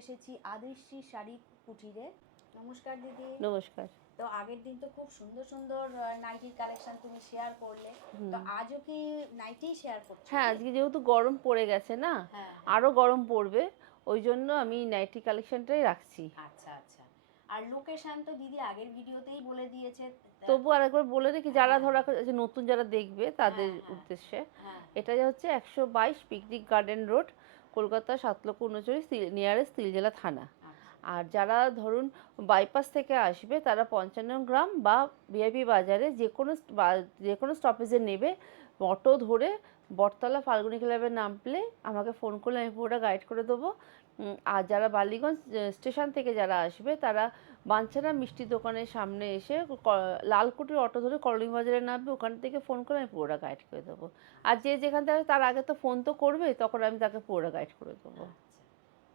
এসেছি আদৃশ্য শাড়ি কুটিরে। নমস্কার দিদি। নমস্কার। তো আগের দিন তো খুব সুন্দর সুন্দর নাইটির কালেকশন তুমি শেয়ার করলে, তো আজও কি নাইটি শেয়ার করছো? হ্যাঁ, আজকে যেহেতু গরম পড়ে গেছে না, হ্যাঁ, আরো গরম পড়বে, ওই জন্য আমি নাইটি কালেকশনটাই রাখছি। আচ্ছা আচ্ছা। আর লোকেশন তো দিদি আগের ভিডিওতেই বলে দিয়েছে। তবু আরেকবার বলে রেখি, যারা ধরা যে নতুন যারা দেখবে তাদের উদ্দেশ্যে, হ্যাঁ, এটা হচ্ছে 122 picnic garden road, Kolkata 7,39,000, nearest Tiljala থানা। আর যারা ধরুন বাইপাস থেকে আসবে তারা 55 গ্রাম বা ভিআইপি বাজারে যে কোনো স্টপেজে নেবে, অটো ধরে বটতলা ফাল্গুনি ক্লাবে নামলে আমাকে ফোন করলে আমি পুরোটা গাইড করে দেবো। আর যারা বালিগঞ্জ স্টেশন থেকে যারা আসবে তারা বাঞ্ছানা মিষ্টি দোকানের সামনে এসে লালকুটির অটো ধরে কলোনি বাজারে নামবে, ওখান থেকে ফোন করে আমি পুরোটা গাইড করে দেবো। আর যে যেখান থেকে তার আগে তো ফোন তো করবে, তখন আমি তাকে পুরোটা গাইড করে দেবো।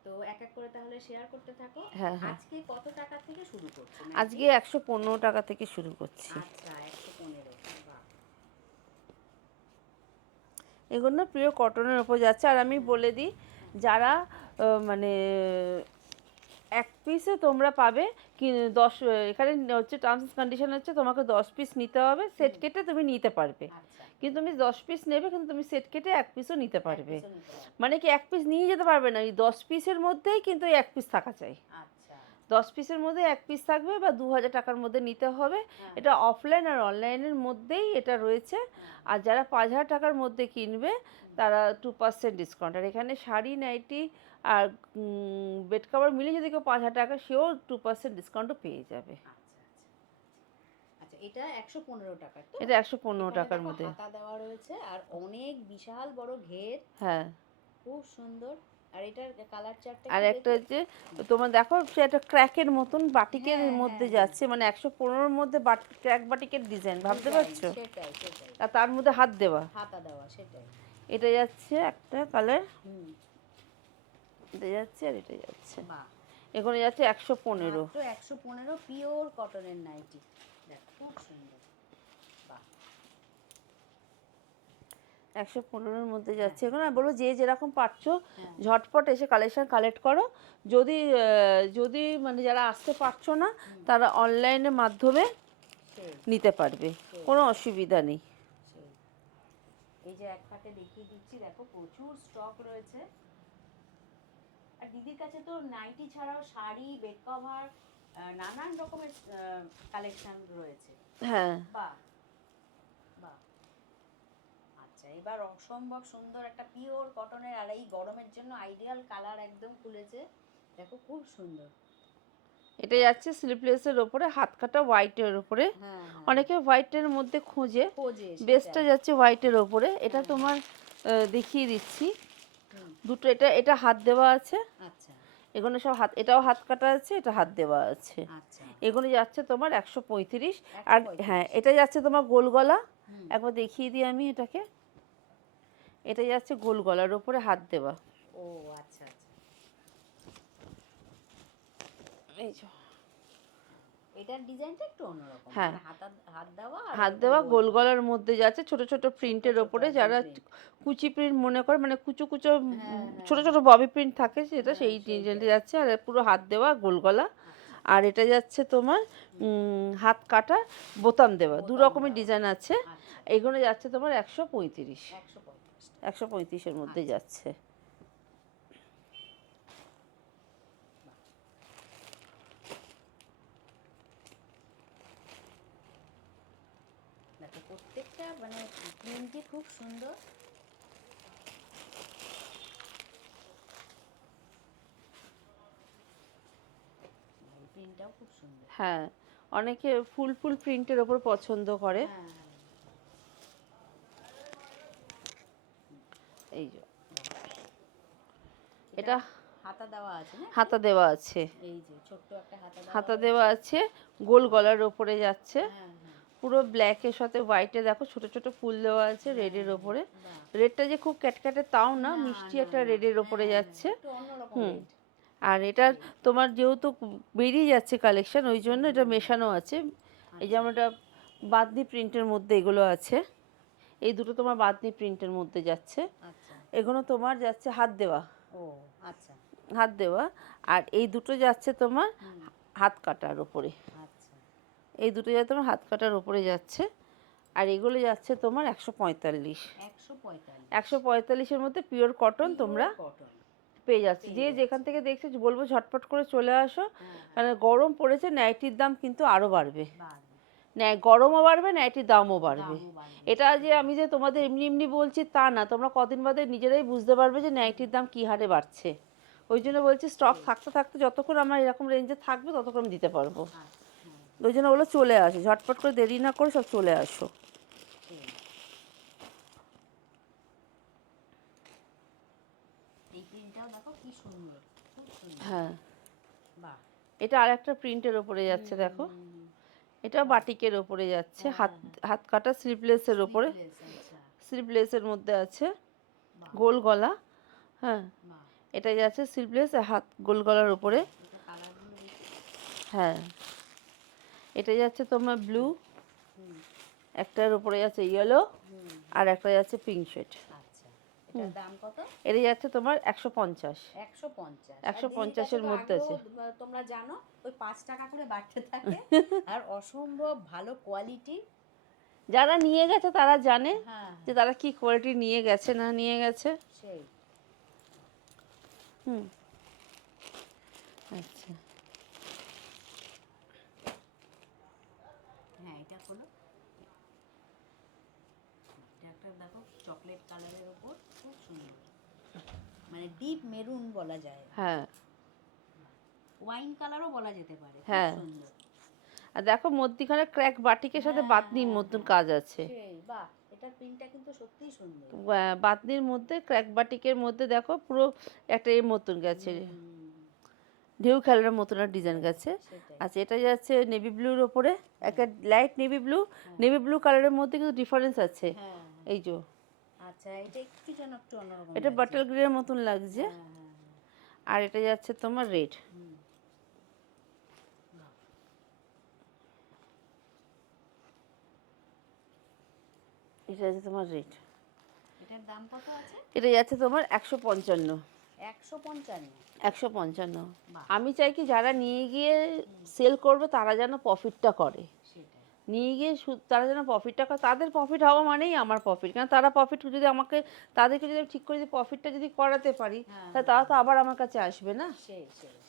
তো এক এক করে তাহলে শেয়ার করতে থাকো। হ্যাঁ হ্যাঁ। আজকে কত টাকা থেকে শুরু করছো? আজকে 115 টাকা থেকে শুরু করছি। আচ্ছা, 115। বাহ। এগুলো না প্রিয় কটনের ওপর যাচ্ছে। আর আমি বলে দিই, যারা মানে এক পিসে তোমরা পাবে কি 10, এখানে হচ্ছে টার্মস কন্ডিশন হচ্ছে তোমাকে 10 পিস নিতে হবে, সেট কেটে তুমি নিতে পারবে। কিন্তু তুমি 10 পিস নেবে, কিন্তু তুমি সেট কেটে এক পিসও নিতে পারবে। মানে কি এক পিস নিয়ে যেতে পারবে না, এই 10 পিসের মধ্যেই কিন্তু এক পিস থাকা চাই। 10 পিসের মধ্যে এক পিস থাকবে বা 2000 টাকার মধ্যে নিতে হবে। এটা অফলাইন আর অনলাইনের মধ্যেই এটা রয়েছে। আর যারা 5000 টাকার মধ্যে কিনবে তারা 2% ডিসকাউন্ট। আর এখানে শাড়ি, নাইটি আর বেড কভার মিলে যদি কেউ 5000 টাকা, সেও 2% ডিসকাউন্টও পেয়ে যাবে। আচ্ছা, এটা 115 টাকা তো? এটা 115 টাকার মধ্যে হাতা দেওয়া রয়েছে আর অনেক বিশাল বড় ঘের। হ্যাঁ, খুব সুন্দর। আর এটার কালার চার্টটা আর একটা হচ্ছে তোমার দেখো, সে একটা ক্র্যাকের মতন বাটিকের মধ্যে যাচ্ছে, মানে 115-র মধ্যে ক্র্যাক বাটিকের ডিজাইন, ভাবতে পারছো? সেটাই সেটাই। আর তার মধ্যে হাত দেওয়া, হাতা দেওয়া, সেটাই। এটা যাচ্ছে একটা কালার, এটা যাচ্ছে আর এটা যাচ্ছে। বাহ। এখানে যাচ্ছে 115। মাত্র 115 পিওর কটনের নাইটি। দেখো খুব সুন্দর। বাহ। 115-র মধ্যে যাচ্ছে। এখন আমি বলবো যে যেরকম পারছো ঝটপট এসে কালেকশন কালেক্ট করো। যদি যদি মানে যারা আসতে পারছো না তারা অনলাইনের মাধ্যমে নিতে পারবে, কোনো অসুবিধা নেই। এই যে এক পাটে দেখিয়ে দিচ্ছি, দেখো প্রচুর স্টক রয়েছে। আর দিদির কাছে তো নাইটি ছাড়াও শাড়ি, বেড কভার, নানান রকমের কালেকশন রয়েছে। হ্যাঁ। বাহ বাহ। আচ্ছা, এবার অসম্ভব সুন্দর একটা পিওর কটনের, আর এই গরমের জন্য আইডিয়াল কালার একদম খুলেছে। দেখো খুব সুন্দর। এটা যাচ্ছে স্লিভলেসের ওপরে, হাত কাটা হোয়াইটের ওপরে। অনেকে হোয়াইটের মধ্যে খোঁজে, বেস্টটা যাচ্ছে হোয়াইটের ওপরে। এটা তোমার দেখিয়ে দিচ্ছি দুটো। এটা এটা হাত দেওয়া আছে। আচ্ছা, এগুলো সব হাত, এটাও হাত কাটা আছে, এটা হাত দেওয়া আছে। এগুলো যাচ্ছে তোমার 135। আর হ্যাঁ, এটা যাচ্ছে তোমার গোল গলা। একবার দেখিয়ে দিই আমি এটাকে। এটা যাচ্ছে গোল গলার ওপরে হাত দেওয়া। ও আচ্ছা আচ্ছা। এই যে এটার ডিজাইনটা একটু অন্যরকম, হ্যাঁ, মানে হাত দেওয়া গোল গলার মধ্যে যাচ্ছে, ছোট ছোট প্রিন্টের ওপরে। যারা কুচি প্রিন্ট মনে করে, মানে কুচো কুচো ছোট ছোট ববি প্রিন্ট থাকে, সেটা সেই ডিজাইনটা যাচ্ছে। আর পুরো হাত দেওয়া গোল গলা। আর এটা যাচ্ছে তোমার হাত কাটা বোতাম দেওয়া, দু রকমের ডিজাইন আছে। এগুলো যাচ্ছে তোমার 135। 135-এর মধ্যে যাচ্ছে। দেখো প্রত্যেকটা মানে প্রিন্টই খুব সুন্দর। প্রিন্টটাও খুব সুন্দর। হ্যাঁ, অনেকে ফুল ফুল প্রিন্টের ওপর পছন্দ করে। এই যে এটা হাতা দেওয়া আছে না? হাতা দেওয়া আছে, এই যে ছোট্ট একটা হাতা দেওয়া আছে, গোল গলার ওপরে যাচ্ছে। পুরো ব্ল্যাকের সাথে হোয়াইটে দেখো ছোট ছোট ফুল দেওয়া আছে রেডের ওপরে। রেডটা যে খুব ক্যাটক্যাটে তাও না, মিষ্টি একটা রেডের ওপরে যাচ্ছে। আর এটা তোমার যেহেতু বেরিয়ে যাচ্ছে কালেকশন, ওই জন্য এটা মেশানো আছে। এই যেমন এটা বাদনি প্রিন্টের মধ্যে এগুলো আছে, এই দুটো তোমার বাদনি প্রিন্টের মধ্যে যাচ্ছে। এগুলো তোমার যাচ্ছে হাত দেওয়া। ও আচ্ছা। হাত দেওয়া। আর এই দুটো যাচ্ছে তোমার হাত কাটার ওপরে, আচ্ছা এই দুটো যাচ্ছে তোমার হাত কাটার ওপরে যাচ্ছে। আর এগুলো যাচ্ছে তোমার 145। 145 145-এর মধ্যে পিওর কটন তোমরা কটন পেয়ে যাচ্ছে। যে যেখান থেকে দেখছো বলবো ঝটপট করে চলে আসো, কারণ গরম পড়েছে, নাইটির দাম কিন্তু আরও বাড়বে। গরমও বাড়বে, নাইটির দামও বাড়বে। এটা যে আমি যে তোমাদের এমনি এমনি বলছি তা না, তোমরা কদিন বাদে নিজেরাই বুঝতে পারবে যে নাইটির দাম কী হারে বাড়ছে। ওই জন্য বলছি স্টক থাকতে থাকতে যতক্ষণ আমার এরকম রেঞ্জে থাকবে ততক্ষণ আমি দিতে পারবো। ওই জন্য ওগুলো চলে আসে, ঝটপট করে দেরি না করে সব চলে আসো। এই প্রিন্টটাও দেখো কি সুন্দর, খুব সুন্দর। হ্যাঁ, বাহ, এটা আর একটা প্রিন্টের ওপরে যাচ্ছে দেখো, এটা বাটিকের ওপরে যাচ্ছে, হাত হাত কাটা স্লিভলেসের ওপরে, স্লিভলেসের মধ্যে আছে গোল গলা। হ্যাঁ, এটা যাচ্ছে স্লিভলেস, হাত গোল গলার ওপরে। হ্যাঁ, এটা যাচ্ছে তোমার ব্লু, একটার উপরে যাচ্ছে ইয়েলো, আর একটা যাচ্ছে পিঙ্ক শেড। আচ্ছা, এটার দাম কত? এটা যাচ্ছে তোমার 150। 150 150-এর মধ্যে আছে। তোমরা জানো ওই 5 টাকা করে বাড়তে থাকে, আর অসম্ভব ভালো কোয়ালিটি। যারা নিয়ে গেছে তারা জানে হ্যাঁ, যে তারা কি কোয়ালিটি নিয়ে গেছে না নিয়ে গেছে। সেই আচ্ছা, হ্যাঁ, এটা হলো, এটা একটা দেখো চকলেট কালারের উপর, খুব সুন্দর, মানে ডিপ মেরুন বলা যায়, হ্যাঁ ওয়াইন কালারও বলা যেতে পারে, খুব হ্যাঁ। সুন্দর। আর দেখো মধ্যিখানে ক্র্যাক বাটিকের সাথে বাতনির মতন কাজ আছে। সেই, বাহ, এটার প্রিন্টটা কিন্তু সত্যিই সুন্দর। বাতনির মধ্যে ক্র্যাক বাটিকের মধ্যে দেখো পুরো একটা এর মতন গেছে, ঢেউ খেলার মতন ডিজাইন গেছে। আচ্ছা, এটা যাচ্ছে নেভি ব্লুর ওপরে, একটা light navy blue, navy blue কালারের মধ্যে কিন্তু ডিফারেন্স আছে। এই যে আচ্ছা, এটা একটু যেন একটু অন্যরকম, এটা বাটল গ্রের মতন লাগছে। আর এটা যাচ্ছে তোমার রেড, এটা যাচ্ছে তোমার রেড। এটার দাম কত আছে? এটা যাচ্ছে তোমার 155। 155। 155। আমি চাই কি যারা নিয়ে গিয়ে সেল করবে তারা যেন প্রফিটটা করে, নিয়ে গিয়ে তারা যেন প্রফিটটা করে, তাদের প্রফিট হওয়া মানেই আমার প্রফিট। কারণ তারা প্রফিট যদি আমাকে, তাদেরকে যদি আমি ঠিক করে যদি প্রফিটটা যদি করাতে পারি, তাহলে তারা তো আবার আমার কাছে আসবে না।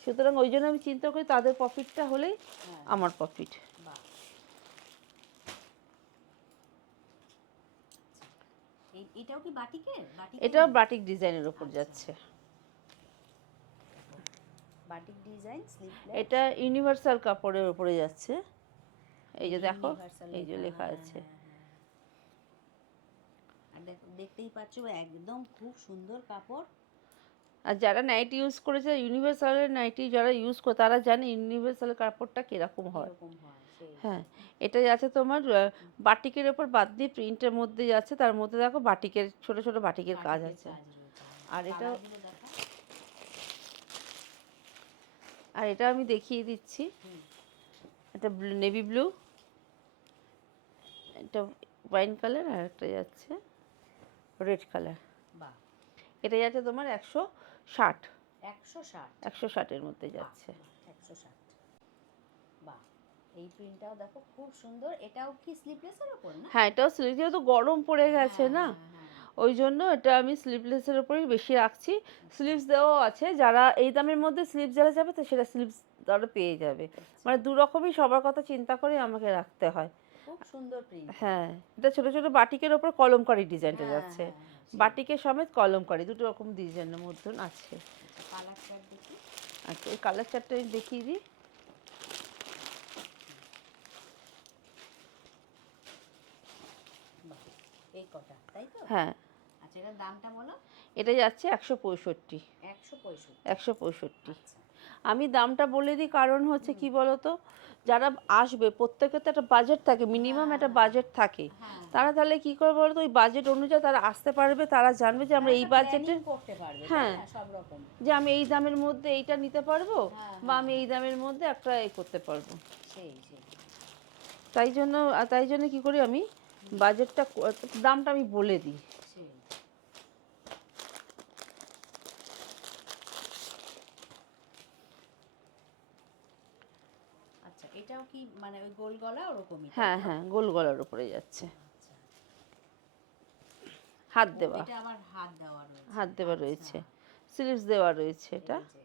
সুতরাং ওই জন্য আমি চিন্তা করি তাদের প্রফিটটা হলেই আমার প্রফিট। এটাও কি বাটিকের? এটাও বাটিক ডিজাইনের উপর যাচ্ছে, বাটিক ডিজাইন স্লিভলেস। এটা ইউনিভার্সাল কাপড়ের উপরে যাচ্ছে। এই যে দেখো, এই যে লেখা আছে। আর দেখো, দেখতেই পাচ্ছো একদম খুব সুন্দর কাপড়। আর যারা নাইটি ইউজ করেছে, ইউনিভার্সালের নাইটি যারা ইউজ করে তারা জানে ইউনিভার্সালের কাপড়টা কীরকম হয়। হ্যাঁ, এটা যাচ্ছে তোমার বাটিকের ওপর বাদনি প্রিন্টের মধ্যে যাচ্ছে, তার মধ্যে দেখো বাটিকের ছোট ছোট বাটিকের কাজ আছে। আর এটা আমি দেখিয়ে দিচ্ছি, এটা নেভি ব্লু, এটা ওয়াইন কালার, আর একটা যাচ্ছে রেড কালার। এটা যাচ্ছে তোমার 160। 160-এর মধ্যে যাচ্ছে। 160। বাহ, এই প্রিন্টটাও দেখো খুব সুন্দর। এটাও কি স্লিভলেসের উপর না? হ্যাঁ, এটাও স্লিভ, যেহেতু গরম পড়ে গেছে না, ওই জন্য এটা আমি স্লিভলেসের উপরেই বেশি রাখছি। স্লিভস দেওয়াও আছে, যারা এই দামের মধ্যে স্লিভস যারা যাবে তো সেটা স্লিভস তারা পেয়ে যাবে। মানে দু রকমই সবার কথা চিন্তা করে আমাকে রাখতে হয়। খুব সুন্দর প্রিন্ট। হ্যাঁ, এটা ছোট ছোট বাটিকের ওপর কলমকারি ডিজাইনটা যাচ্ছে, বাটিকের সমেত কলমকারি দুটো রকম ডিজাইনের মধ্যে আছে। কালার চার্ট দেখি। আচ্ছা, এই কালার চার্টটা আমি দেখিয়ে দিই। এই কটা, তাই তো? হ্যাঁ। আচ্ছা, এটার দামটা বলো। এটা যাচ্ছে 165। 165। আমি দামটা বলে দিই, কারণ হচ্ছে কি বলতো, যারা আসবে প্রত্যেকের তো একটা বাজেট থাকে, মিনিমাম একটা বাজেট থাকে। তারা তাহলে কি করে বলতো, ওই বাজেট অনুযায়ী তারা আসতে পারবে, তারা জানবে যে আমরা এই বাজেটে করতে পারবে। হ্যাঁ, সব রকম, যে আমি এই দামের মধ্যে এইটা নিতে পারবো, বা আমি এই দামের মধ্যে একটা এই করতে পারবো। তাই জন্য কি করি আমি বাজেটটা, দামটা আমি বলে দিই। মানে ওই গোল গলা ওরকমই, তাই হ্যাঁ তো? হ্যাঁ, গোল গলার উপরে যাচ্ছে, আচ্ছা, হাত ও, দেওয়া, এটা আবার হাত দেওয়া রয়েছে। হাত দেওয়া আচ্ছা, রয়েছে, স্লিভস দেওয়া রয়েছে এটা। এই যে,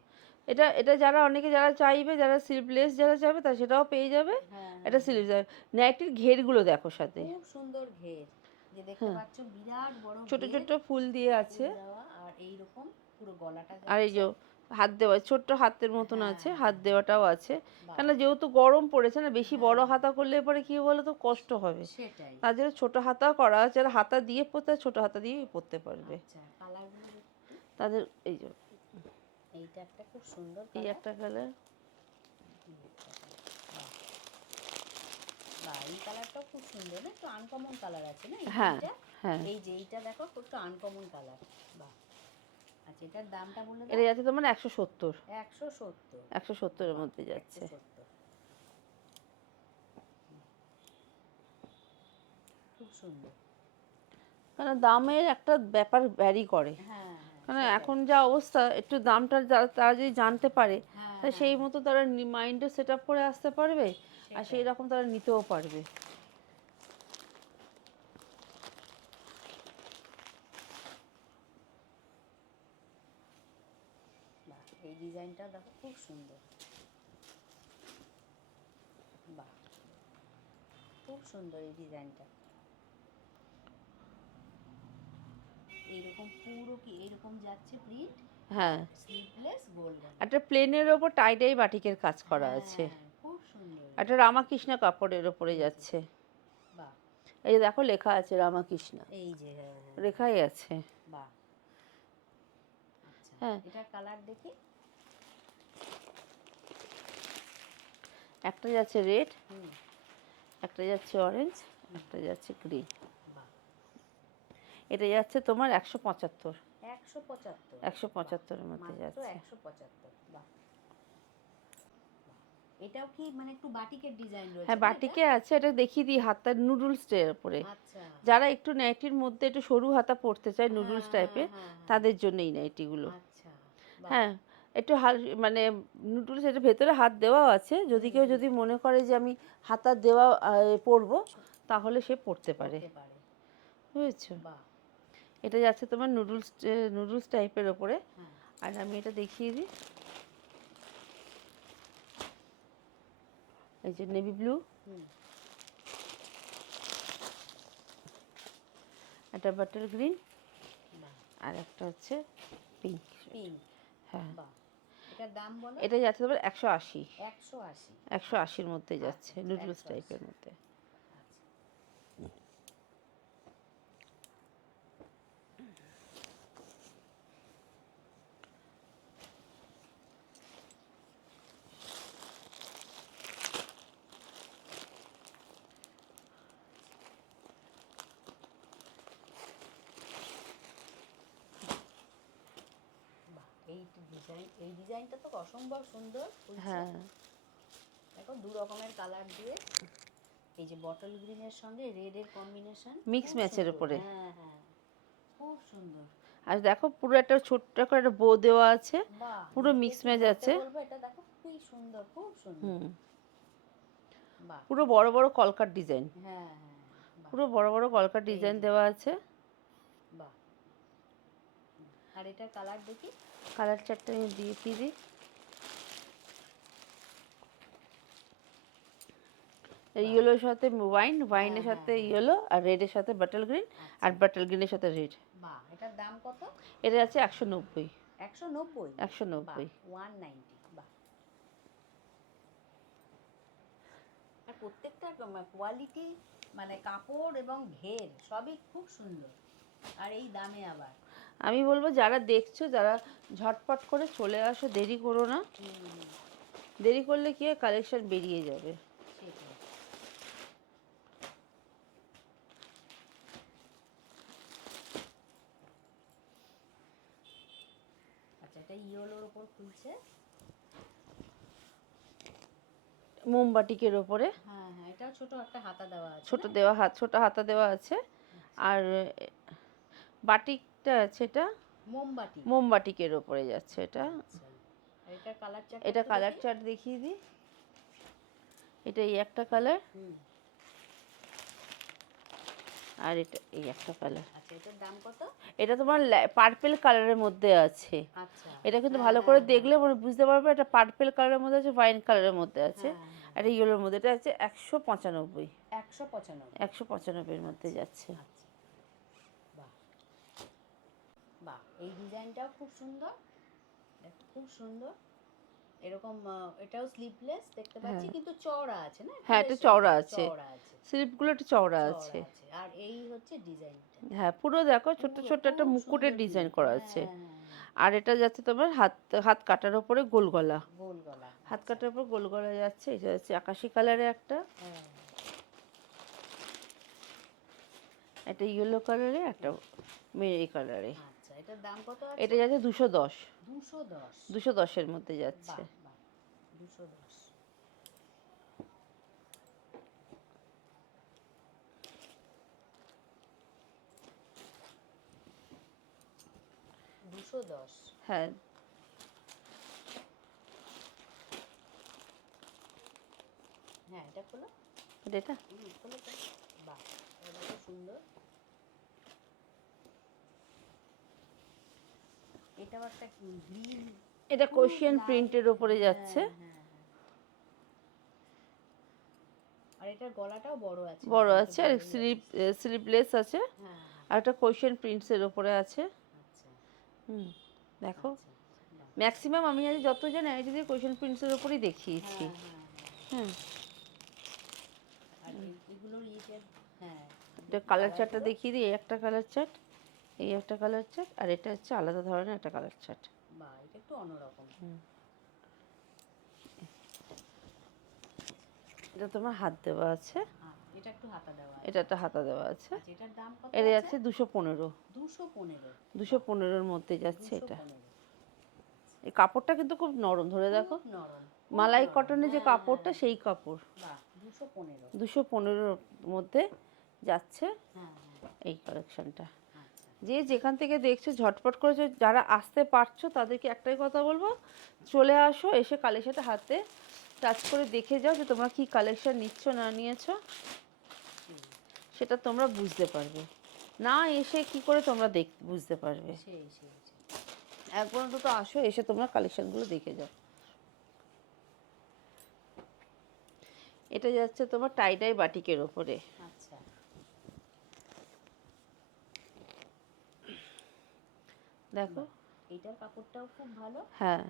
এটা এটা যারা অনেকে যারা চাইবে, যারা স্লিভলেস যারা চাইবে তা সেটাও পেয়ে যাবে। হ্যাঁ এটা হ্যাঁ, স্লিভস, নাইটির ঘেরগুলো দেখো সাথে, খুব সুন্দর ঘের, যে দেখতে হ্যাঁ, পাচ্ছ বিরাট বড় ছোট ঘের, ছোট ফুল দিয়ে আছে। ফুল দেওয়া, আর এইরকম পুরো গলাটা আর এই যাচ্ছে। যে হাত দেওয়া, ছোট্ট হাতের মতন হ্যাঁ আছে, হাত হ্যাঁ, দেওয়াটাও আছে। বাহ, কেন যেহেতু গরম পড়েছে না, বেশি বড় হ্যাঁ, হাতা করলে পরে কি বলো তো, কষ্ট হবে। সেটাই। তার জন্য ছোট হাতাও করা আছে, যারা হাতা দিয়ে পরতে হয়, ছোট হাতা দিয়েই পরতে পারবে। আচ্ছা, কালারগুলো দেখি। তাদের এই যে এইটা একটা খুব সুন্দর এই কালার। একটা কালার, বাহ, বাহ, এই কালারটাও খুব সুন্দর, না একটু আনকমন কালার আছে না হ্যাঁ এইটা? হ্যাঁ, এই যে এইটা দেখো, খুব একটু আনকমন কালার। বাহ, আচ্ছা, এটার দামটা বলে এটা দাও। যাচ্ছে তোমার 170, 170। 170-এর বাহ, মধ্যে যাচ্ছে। 170, খুব সুন্দর। কারণ দামের একটা ব্যাপার ভ্যারি করে, হ্যাঁ কারণ হ্যাঁ, এখন যা অবস্থা, একটু দামটা তারা যদি জানতে পারে, হ্যাঁ তাহলে হ্যাঁ, সেই মতো তারা মাইন্ডও সেট আপ করে আসতে পারবে, আর সেই সেটাই। রকম তারা নিতেও পারবে। বাহ, এই ডিজাইনটা দেখো, খুব সুন্দর। বাহ, খুব সুন্দর এই ডিজাইনটা। এইরকম পুরো কি এইরকম যাচ্ছে প্রিন্ট, আর হ্যাঁ, স্লিভলেস গোল গলা। একটা প্লেনের ওপর টাইডাই বাটিকের কাজ করা আছে, হ্যাঁ, খুব সুন্দর। একটা রামাকৃষ্ণ কাপড়ের ওপরে এই যে, যাচ্ছে। বাহ, এই যে দেখো লেখা আছে রামাকৃষ্ণ, এই যে, হ্যাঁ হ্যাঁ, লেখাই আছে। বাহ, আচ্ছা, হ্যাঁ, এটা কালার দেখি। একটা যাচ্ছে রেড, হুম, একটা যাচ্ছে অরেঞ্জ, একটা যাচ্ছে গ্রিন। বাহ, এটা যাচ্ছে তোমার 175, 175। 175-এর মধ্যে মাত্র যাচ্ছে। 175, বাহ। এটাও কি মানে একটু বাটিকের ডিজাইন রয়েছে হ্যাঁ, না এটা? বাটিকে আছে, এটা দেখিয়ে দিই হাতার নুডলসের উপরে। আচ্ছা, যারা একটু নাইটির মধ্যে একটু সরু হাতা পরতে চায়, হ্যাঁ নুডলস হ্যাঁ টাইপের, হ্যাঁ, তাদের জন্য এই নাইটিগুলো। আচ্ছা, বাহ, হ্যাঁ, একটু মানে নুডলস, এটা ভেতরে হাত দেওয়াও আছে, যদি কেউ যদি মনে করে যে আমি হাতা দেওয়া পরবো, তাহলে সে পরতে পারে, করতে পারে, বুঝেছো? বাহ, এটা যাচ্ছে তোমার নুডলস, নুডলস টাইপের ওপরে। হ্যাঁ, আর আমি এটা দেখিয়ে দিই, এই যে নেভি ব্লু, হুম, একটা বাটার গ্রিন, বাহ, আর একটা হচ্ছে পিঙ্ক। পিঙ্ক, হ্যাঁ, বাহ। এটার দাম বলো। এটা যাচ্ছে তোমার 180, 180, 180-র মধ্যে যাচ্ছে, আচ্ছা, নুডলস 180, টাইপের মধ্যে। আচ্ছা, বাহ, এই ডিজাইন, এই ডিজাইনটা তো অসম্ভব সুন্দর ফুলছে। হ্যাঁ, দেখো দু রকমের কালার দিয়ে, এই যে বটল গ্রিনের সঙ্গে রেড এর কম্বিনেশন, মিক্স ম্যাচের উপরে। হ্যাঁ হ্যাঁ, খুব সুন্দর। আর দেখো পুরো একটা ছোট্ট করে একটা বো দেওয়া আছে, বাহ, পুরো দিদিকে মিক্স একটু ম্যাচ ধরতে আছে। বলবো, এটা দেখো খুবই সুন্দর, খুব সুন্দর। হুম, বাহ, পুরো বড় বড় কলকার ডিজাইন, হ্যাঁ হ্যাঁ, বাহ, পুরো বড় বড় কলকার ডিজাইন যে, দেওয়া আছে। বাহ, আর এটার কালার দেখি। কালার চারটা আমি দিয়ে দিই। বাহ, ইয়েলোর সাথে ওয়াইন, হ্যাঁ ওয়াইনের হ্যাঁ সাথে হ্যাঁ, ইয়েলো, আর রেডের সাথে বাটল গ্রিন, আর আচ্ছা, বাটল গ্রিনের সাথে রেড। বাহ, এটার দাম কত? এটা আছে 190, 190, বাহ, 190। 190, বাহ। আর প্রত্যেকটা কোয়ালিটি, মানে কাপড় এবং ঘের সবই খুব সুন্দর, আর এই দামে আবার। আমি বলবো যারা দেখছো, যারা ঝটপট করে চলে আসো, দেরি করো না। হুম, দেরি করলে কি হয়, কালেকশন বেরিয়ে যাবে। সেটাই। আচ্ছা, এটা ইয়েলোর ওপর খুলছে। মোমবাটিকের ওপরে হ্যাঁ হ্যাঁ, এটাও ছোট একটা হাতা দেওয়া আছে ছোট না? দেওয়া হাত, ছোট হাতা দেওয়া আছে। আর বাটিকটা আছে, এটা মোমবাতি, মোমবাটিকের ওপরে যাচ্ছে এটা। আচ্ছা। আর এটার কালার চার্ট এটা একটু কালার দেখি। চার্ট দেখিয়ে দিই। এটা এই একটা কালার, হুম। আর এটা এই একটা কালার। আচ্ছা, এটার দাম কত? এটা তোমার পার্পেল কালারের মধ্যে আছে। আচ্ছা, এটা কিন্তু হ্যাঁ, ভালো হ্যাঁ, করে হ্যাঁ। দেখলে মানে বুঝতে পারবে এটা পার্পেল কালারের মধ্যে আছে, ওয়াইন কালারের মধ্যে আছে, হ্যাঁ, হ্যাঁ। আর ইয়েলোর মধ্যে। এটা আছে 195, 195। 195-এর মধ্যে যাচ্ছে। আচ্ছা, বাহ বাহ, এই ডিজাইনটাও খুব সুন্দর, দেখো খুব সুন্দর। এরকম এটাও স্লিভলেস দেখতে পাচ্ছি, হ্যাঁ কিন্তু চওড়া আছে না? হ্যাঁ, এটা চওড়া আছে, চওড়া আছে, স্লিপগুলো একটু চওড়া চওড়া আছে। আছে। আর এই হচ্ছে ডিজাইনটা, হ্যাঁ, পুরো দেখো ছোট্ট পুরো ছোট্ট একটা খুব মুকুটের সুন্দর ডিজাইন কিন্তু। করা হ্যাঁ, আছে। হ্যাঁ, হ্যাঁ, আর এটা যাচ্ছে তোমার হাত হাত কাটার ওপরে গোল গলা, গোল গলা। হাত আচ্ছা, কাটার উপর গোল গলা যাচ্ছে। এটা যাচ্ছে আকাশি কালারের একটা, হ্যাঁ, একটা ইয়েলো কালারে, একটা মেরি কালারে। আচ্ছা, এটার দাম কত আছে? এটা যাচ্ছে 210, 210। 210-এর মধ্যে যাচ্ছে। বাহ বাহ, 210, 210। হ্যাঁ, হ্যাঁ, এটা খোলো। এটা খোলো তো। বাহ, এটা খুব সুন্দর। এটাও একটা গ্রিন, এটা কোশিয়ান প্রিন্টের ওপরে যাচ্ছে। হ্যাঁ, হ্যাঁ, হ্যাঁ। আর এটার গলাটাও বড় আছে, বড় মোটামুটি আছে, আর বড়ই আছে। স্লিভলেস আছে, হ্যাঁ, আর একটা কোশিয়ান প্রিন্টসের ওপরে আছে। আচ্ছা, হুম, দেখো আচ্ছা, বাহ। ম্যাক্সিমাম আমি আজ যত জানি আমি যদি কোশিয়ান প্রিন্টসের ওপরেই দেখিয়েছি। হ্যাঁ, হ্যাঁ, হ্যাঁ, আর এগুলোর ইয়েটা, হ্যাঁ, এটা কালার চার্টটা দেখিয়ে দিই। এই একটা কালার চার্ট, এই একটা কালার চার্ট, আর এটা হচ্ছে আলাদা ধরনের একটা কালার চার্ট। বাহ, এটা একটু অন্যরকম। এটা তোমার হাত দেওয়া আছে, এটা একটু হাতা দেওয়া আছে। এটা একটা হাতা দেওয়া আছে। আচ্ছা, এটার দাম কত এটা আছে? যাচ্ছে 215, 215। 215-এর মধ্যে যাচ্ছে এটা। 215, এই কাপড়টা কিন্তু খুব নরম, ধরে দেখো খুব নরম, খুব মালাই নরম। কটনের যে হ্যাঁ, কাপড়টা হ্যাঁ, সেই কাপড়। বাহ, 215। 215-এর মধ্যে যাচ্ছে হ্যাঁ, হ্যাঁ, এই কালেকশনটা। আচ্ছা, যে যেখান থেকে দেখছো ঝটপট করেছো, যারা আসতে পারছো তাদেরকে একটাই কথা বলবো, চলে আসো, এসে কালেকশনটা হাতে টাচ করে দেখে যাও যে তোমরা কি কালেকশন নিচ্ছ না নিয়েছো, সেটা তোমরা বুঝতে পারবে। না এসে কি করে তোমরা বুঝতে পারবে? সেই সেই সেই। একবার অন্তত আসো, এসে তোমরা কালেকশনগুলো দেখে যাও। এটা যাচ্ছে তোমার টাইডাই বাটিকের ওপরে। আচ্ছা, দেখো, এইটার কাপড়টাও খুব ভালো। হ্যাঁ,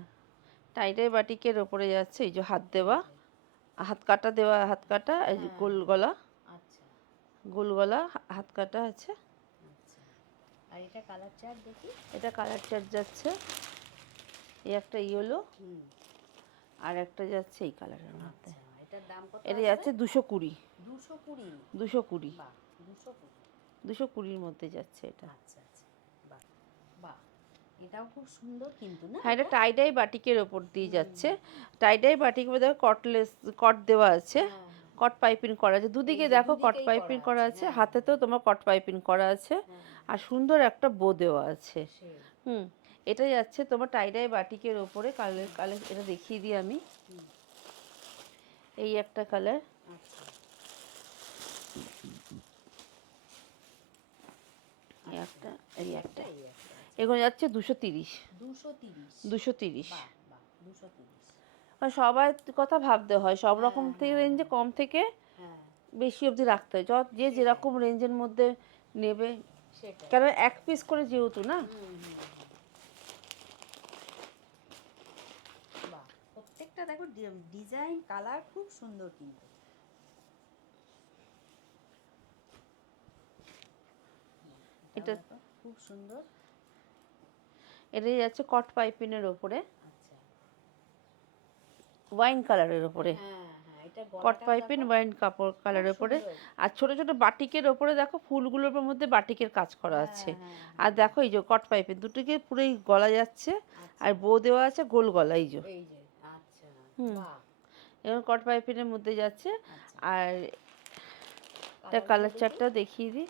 টাইডাই বাটিকের ওপরে যাচ্ছে, এই যে হাত দেওয়া, হাত কাটা দেওয়া, হাত কাটা, এই যে গোল গলা, আচ্ছা, গোল গলা, হাত কাটা আছে। আচ্ছা, আর এটা কালার চার্ট দেখি। এটা কালার চার্ট যাচ্ছে, এই একটা ইয়েলো, হুম, আর একটা যাচ্ছে এই কালারের মধ্যে। আচ্ছা, এটার দাম কত এটা আসবে? যাচ্ছে 220, 220। 220, বাহ, 220। 220-র মধ্যে যাচ্ছে এটা। আচ্ছা, আচ্ছা, বাহ বাহ, এটাও খুব সুন্দর কিন্তু, না? হ্যাঁ, এটা টাইডাই বাটিকের ওপর দিয়ে যাচ্ছে। টাইডাই বাটিক মধ্যে দেখো কটলেস, কট দেওয়া আছে, হ্যাঁ, কট পাইপিং করা আছে, দুদিকে এই যে দেখো কট দুদিকেই পাইপিং করা করা আছে, আছে, হ্যাঁ, হাতেতেও তোমার কট পাইপিং করা আছে, হ্যাঁ, আর সুন্দর একটা বো দেওয়া আছে। সেই, হুম, এটা যাচ্ছে তোমার টাইডাই বাটিকের ওপরে। কালার কালার এটা দেখিয়ে দিই আমি। হুম, এই একটা কালার, আচ্ছা, এই একটা, এই একটা, এই একটা, এগুলো যাচ্ছে 230, 230। 230। বাহ বাহ, 230। আর সবাই কথা ভাবতে হয়, সব হ্যাঁ, রকম থেকে হ্যাঁ, রেঞ্জে কম থেকে হ্যাঁ, বেশি অবধি রাখতে হয়, যে যেরকম রেঞ্জের মধ্যে নেবে, সেটাই। কেন এক পিস করে যেহেতু না। হুম, হুম, বাহ, প্রত্যেকটা দেখো ডিজাইন কালার খুব সুন্দর কিন্তু। এটা দেখো, খুব সুন্দর। এটাই যাচ্ছে কট পাইপিনের ওপরে, আচ্ছা, ওয়াইন কালারের ওপরে, হ্যাঁ হ্যাঁ, এটা কট গলাটা পাইপিন দেখো, ওয়াইন কাপড় কালারের ওপরে। সুন্দর। আর ছোট ছোট বাটিকের ওপরে দেখো ফুলগুলোর মধ্যে বাটিকের কাজ করা হ্যাঁ, আছে। হ্যাঁ, আর দেখো এই যে কট পাইপিন দুটোকে পুরোই গলা যাচ্ছে, আচ্ছা, আর বো দেওয়া আছে গোল গলা, এই যে। এই যে, আচ্ছা, হুম, বাহ, এবং কট পাইপিনের মধ্যে যাচ্ছে। আচ্ছা, আর এটা কালারগুলো কালার দেখি। চার্টটা দেখিয়ে দিই।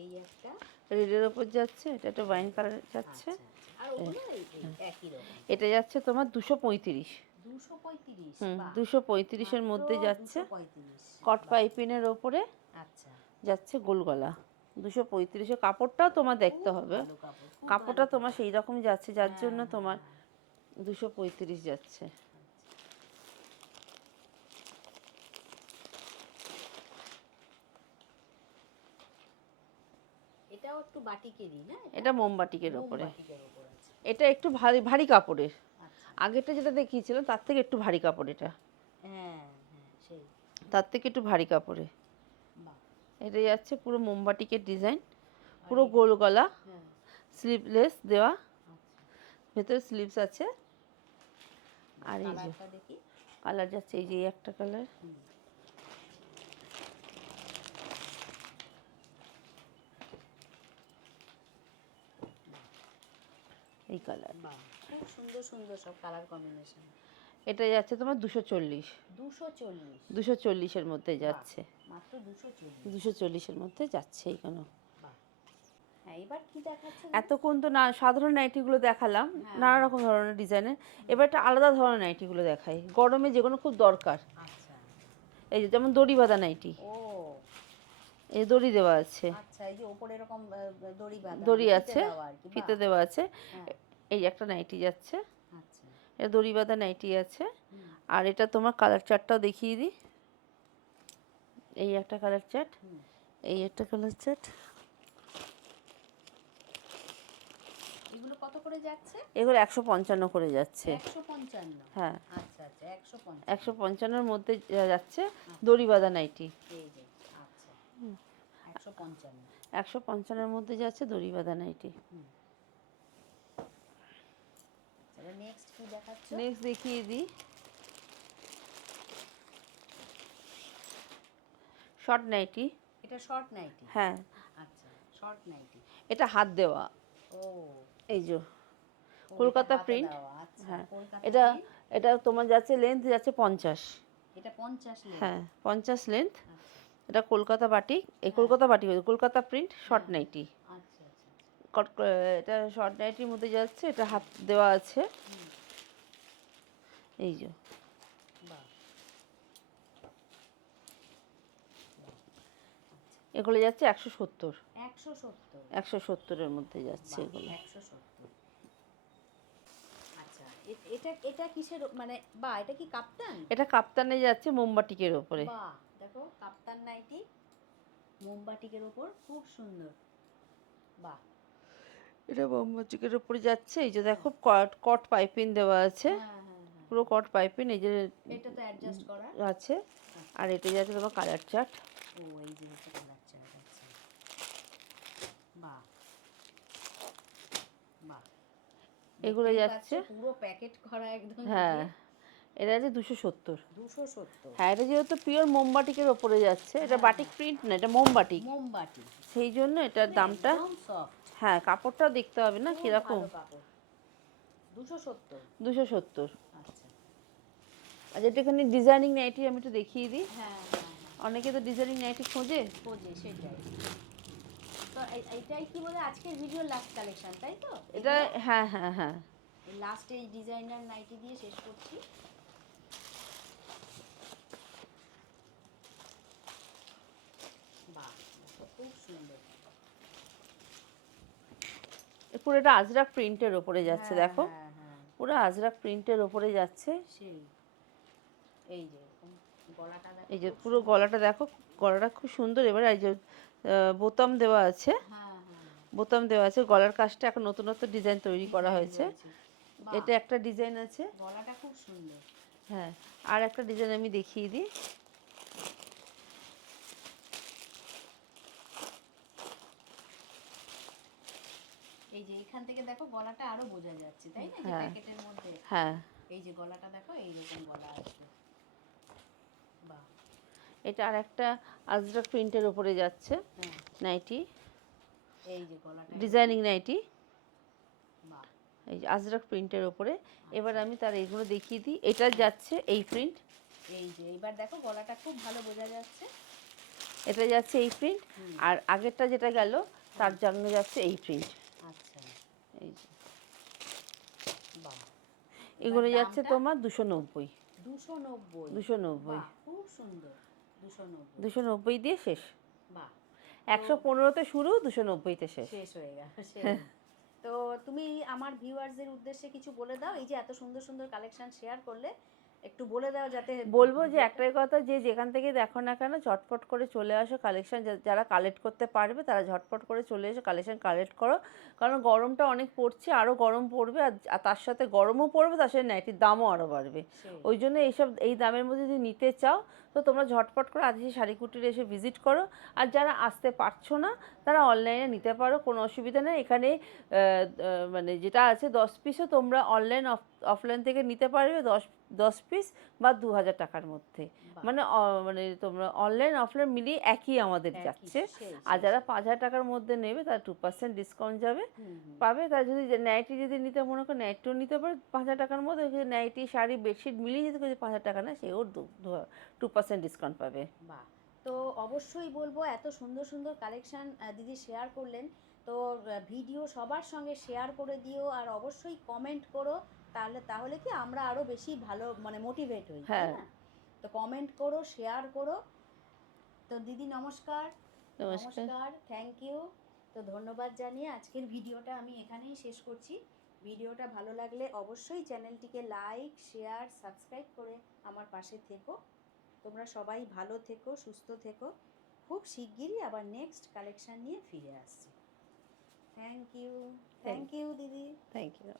এই একটা, রেডের ওপর যাচ্ছে, এটা একটা ওয়াইন কালার যাচ্ছে। আচ্ছা, আচ্ছা, আর ওগুলো এই একই রকম। এটা যাচ্ছে তোমার 235, 235 হুম, বাহ 235-এর মধ্যে যাচ্ছে। 235 কট পাইপিনের ওপরে আচ্ছা যাচ্ছে গোল গলা। 235-এর কাপড়টাও তোমার দেখতে খুব হবে, ভালো কাপড় খুব কাপড়টা ভালো তোমার কাপড়। সেই রকম যাচ্ছে, যার হ্যাঁ, জন্য হ্যাঁ, তোমার হ্যাঁ। 235 যাচ্ছে। এটাও একটু বাটিকেরই না? এটা মোমবাটিকের ওপরে, মোমবাটিকের উপর আছে। এটা একটু ভারী ভারী কাপড়ের। আচ্ছা আগেরটা যেটা দেখিয়েছিলাম তার থেকে একটু ভারী কাপড়, এটা হ্যাঁ হ্যাঁ সেই তার থেকে একটু ভারী কাপড়ে। বাহ এটা যাচ্ছে পুরো মোমবাটিকের ডিজাইন, আর পুরো এটা- গোল গলা, হ্যাঁ স্লিভলেস দেওয়া, আচ্ছা ভেতরে স্লিভস আছে। আর এই যে কালারটা দেখি কালার যাচ্ছে, এই যে এই একটা কালার, হুম, এই কালার। বাহ খুব সুন্দর সুন্দর সব কালার কম্বিনেশন। এটা যাচ্ছে তোমার 240, 240 240-এর মধ্যে যাচ্ছে, মাত্র 240 240-এর মধ্যে যাচ্ছে এইখানে। বাহ হ্যাঁ এবার কি দেখাচ্ছে এতক্ষণ তো না সাধারণ নাইটিগুলো দেখালাম, হ্যাঁ, নানা রকম ধরনের ডিজাইনের। এবার একটা আলাদা ধরনের নাইটিগুলো দেখাই, গরমে যেগুলো খুব দরকার। আচ্ছা এই যে যেমন দড়ি বাঁধা নাইটি, ও এই দড়ি দেওয়া আছে, আচ্ছা এই যে উপরে এরকম দড়ি বাঁধা দড়ি ফিতে আছে, দেওয়া আর কি ফিতে বাহ, দেওয়া আছে। হ্যাঁ এই একটা নাইটি যাচ্ছে, আচ্ছা এটা দড়ি বাঁধা নাইটি আছে। হুম, আর এটা তোমার কালার চার্টটাও দেখিয়ে দিই, এই একটা কালার চার্ট, হুম। এই একটা কালার চার্ট। এগুলো কত করে যাচ্ছে? এগুলো 155 করে যাচ্ছে। 155 হ্যাঁ, আচ্ছা আচ্ছা 155 155-এর মধ্যে যাচ্ছে দড়ি বাঁধা নাইটি। এই যে আচ্ছা 155 155-এর মধ্যে যাচ্ছে দড়ি বাঁধা নাইটি। তাহলে নেক্সট কি দেখাচ্ছ? নেক্সট দেখিয়ে দিই, শর্ট নাইটি। এটা শর্ট নাইটি হ্যাঁ, আচ্ছা শর্ট নাইটি এটা হাত দেওয়া, ও এই যে ও, কলকাতা এটা হাতে প্রিন্ট। দেওয়া, আচ্ছা হ্যাঁ, কলকাতা এটা print, এটা তোমার যাচ্ছে লেন্থ যাচ্ছে 50। এটা 50 লেন হ্যাঁ 50 লেন্থ। আচ্ছা এটা কলকাতা বাটিক, এই Kolkata batik Kolkata print short হ্যাঁ। নাইটি। আচ্ছা আচ্ছা এটা শর্ট নাইটির মধ্যে যাচ্ছে, এটা হাত দেওয়া আছে, হুম, এই যে বাহ এগুলো যাচ্ছে 170, 170 170-এর মধ্যে যাচ্ছে এগুলো। 170 আচ্ছা এটা এটা কিসের মানে বা এটা কি কাপ্তান? এটা কাপ্তানে যাচ্ছে মোমবাটিকের ওপরে। বাহ দেখো কাপ্তান নাইটি মোমবাটিকের উপর খুব সুন্দর বাহ এটা মোমবাটিকের ওপরে যাচ্ছে, এই যে দেখো কট কট পাইপিং দেওয়া আছে, হ্যাঁ হ্যাঁ হ্যাঁ পুরো কট পাইপিং এই যে এটা তো অ্যাডজাস্ট করা আছে। আর এটা যাচ্ছে তোমার কালার চার্ট, ও এই যে হচ্ছে কালার আচ্ছা বাহ বাহ এগুলো দেখতেই যাচ্ছে, পাচ্ছ পুরো প্যাকেট করা একদম হ্যাঁ এটা যাচ্ছে 270। 270 হ্যাঁ, এটা যেহেতু পিওর মোমবাটিকের ওপরে যাচ্ছে, এটা বাটিক প্রিন্ট না, এটা মোমবাটিক, মোমবাতি সেই জন্য এটার দামটা, একদম সফট হ্যাঁ কাপড়টাও দেখতে হবে না কিরকম। 270 270। আচ্ছা আর যেটা এখানে ডিজাইনিং নাইটি আমি একটু দেখিয়ে দিই, হ্যাঁ হ্যাঁ অনেকে তো ডিজাইনিং নাইটি খোঁজে। খোঁজে সেটাই তো এইটাই কি বলে আজকের ভিডিও লাস্ট কালেকশন তাই তো এটা হ্যাঁ হ্যাঁ হ্যাঁ, লাস্টে এই ডিজাইনার নাইটি দিয়ে শেষ করছি বাহ খুব সুন্দর পুরো এটা আজরাক প্রিন্টের ওপরে যাচ্ছে, হ্যাঁ, দেখো হ্যাঁ হ্যাঁ পুরো আজরাক প্রিন্টের ওপরে যাচ্ছে। সেই এই যে এরকম গলাটা দেখো এই যে খুব পুরো গলাটা দেখো, গলাটা খুব সুন্দর। এবার এই যে বোতাম দেওয়া আছে, হ্যাঁ হ্যাঁ বোতাম দেওয়া আছে, গলার কাজটা এখন নতুন নতুন ডিজাইন তৈরি করা ডিজাইন হয়েছে। রয়েছে। বাহ, এটা একটা ডিজাইন আছে, গলাটা খুব সুন্দর হ্যাঁ আর একটা ডিজাইন আমি দেখিয়ে দিই, এই যে এখান থেকে দেখো গলাটা আরো বোঝা যাচ্ছে তাই না যে হ্যাঁ। প্যাকেটের মধ্যে হ্যাঁ এই যে গলাটা দেখো এইরকম গলা আসবে বাহ এটা আর একটা আজরাক প্রিন্টের ওপরে যাচ্ছে হ্যাঁ নাইটি, এই যে গলাটা ডিজাইনিং নাইটি, বাহ এই যে আজরাক প্রিন্টের ওপরে। এবার আমি তার এইগুলো দেখিয়ে দিই, এটা যাচ্ছে এই প্রিন্ট, এই যে এবার দেখো গলাটা খুব ভালো বোঝা যাচ্ছে এটা যাচ্ছে এই প্রিন্ট, আর আগেরটা যেটা গেল তার জন্য যাচ্ছে এই প্রিন্ট। আচ্ছা এই যে বাহ এগুলো এবার যাচ্ছে দামটা? তোমার 290। 290। 290। বাহ, খুব সুন্দর। 290। 290 দিয়ে শেষ। বাহ। 115তে শুরু, 290তে শেষ। শেষ হয়ে গেল সেই। তো তুমি আমার ভিউয়ার্সদের উদ্দেশ্যে কিছু বলে দাও, এই যে এত সুন্দর সুন্দর কালেকশন শেয়ার করলে একটু বলে দাও যাতে বলবো যে একটাই কথা, যে যেখান থেকে দেখো না কেন ঝটপট করে চলে আসো কালেকশন, যারা কালেক্ট করতে পারবে তারা ঝটপট করে চলে এসো কালেকশন কালেক্ট করো। কারণ গরমটা অনেক পড়ছে, আরও গরম পড়বে, আর তার সাথে গরমও পড়বে, তার সাথে নাইটির দামও আরও বাড়বে। সেই। ওই জন্য এই দামের মধ্যে যদি নিতে চাও তো তোমরা ঝটপট করে আজ এসে শাড়ি কুটিরে এসে ভিজিট করো। আর যারা আসতে পারছো না তারা অনলাইনে নিতে পারো, কোনো অসুবিধা নেই। এখানে মানে যেটা আছে 10 পিসও তোমরা অনলাইন অফলাইন থেকে নিতে পারবে, 10 পিস বা 2000 টাকার মধ্যে। বাহ। মানে মানে তোমরা অনলাইন অফলাইন মিলিয়ে একই আমাদের একই, যাচ্ছে। সেই, আর সেই, যারা 5000 টাকার মধ্যে নেবে তারা 2% ডিসকাউন্ট যাবে, হুম। পাবে। তার যদি নাইটি যদি নিতে মনে করো নাইটিও নিতে পারে 5000 টাকার মধ্যে, নাইটি শাড়ি বেডশিট মিলিয়ে যদি 5000 টাকা না, সেও 2% ডিসকাউন্ট পাবে। বাহ। তো অবশ্যই বলবো, এত সুন্দর সুন্দর কালেকশন দিদি শেয়ার করলেন, তো ভিডিও সবার সঙ্গে শেয়ার করে দিও, আর অবশ্যই কমেন্ট করো, তাহলে কি আমরা আরও বেশি ভালো মানে মোটিভেট হই, তাই হ্যাঁ, না? তো কমেন্ট করো, শেয়ার করো। তো দিদি নমস্কার। নমস্কার। নমস্কার, থ্যাংক ইউ। তো ধন্যবাদ জানিয়ে আজকের ভিডিওটা আমি এখানেই শেষ করছি। ভিডিওটা ভালো লাগলে অবশ্যই চ্যানেলটিকে লাইক, শেয়ার, সাবস্ক্রাইব করে আমার পাশে থেকো। তোমরা সবাই ভালো থেকো, সুস্থ থেকো। খুব শিগগিরই আবার নেক্সট কালেকশন নিয়ে ফিরে আসছি। Thank you. থ্যাংক ইউ দিদি। Thank you.